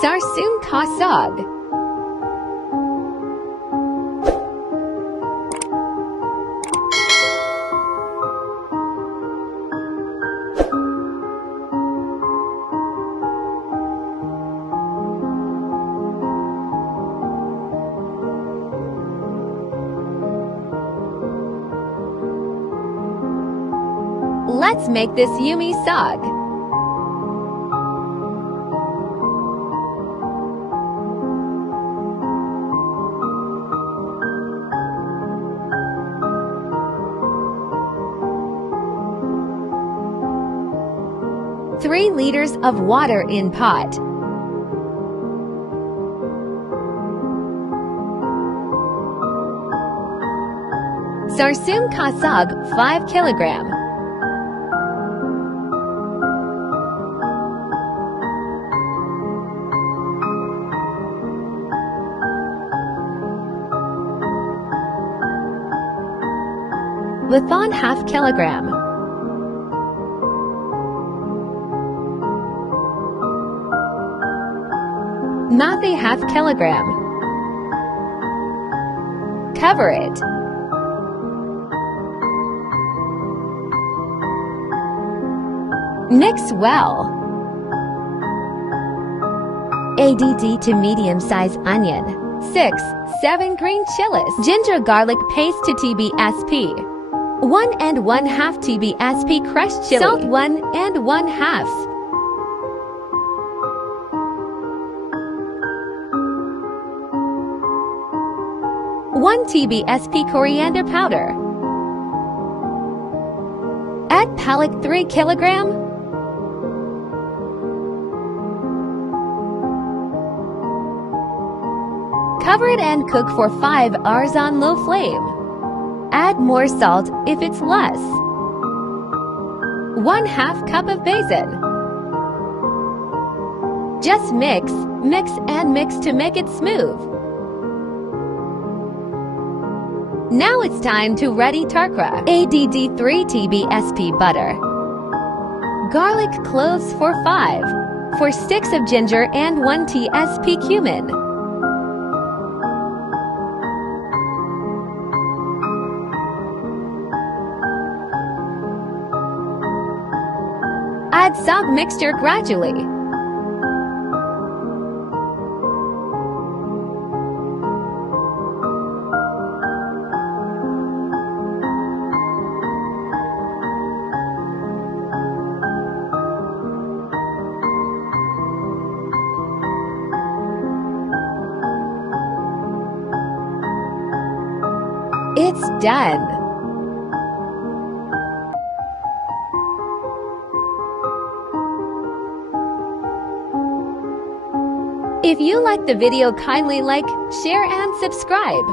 Sarson Ka Saag. Let's make this yummy saag. Three liters of water in pot. Sarson Ka Saag 5 kilogram. Lathan half kilogram. Methi half kilogram. Cover it. Mix well. Add to medium-sized onion. 6-7 green chilies. Ginger garlic paste to TBSP. 1 1/2 TBSP crushed chili. Salt 1 1/2. One TBSP coriander powder. Add Palak 3 kilogram. Cover it and cook for 5 hours on low flame. Add more salt if it's less. 1/2 cup of basin. Just mix to make it smooth. Now it's time to ready tarika. Add 3 TBSP butter. Garlic cloves for 5. 4 sticks of ginger and 1 TSP cumin. Add saag mixture gradually. It's done. If you like the video, kindly like, share and subscribe.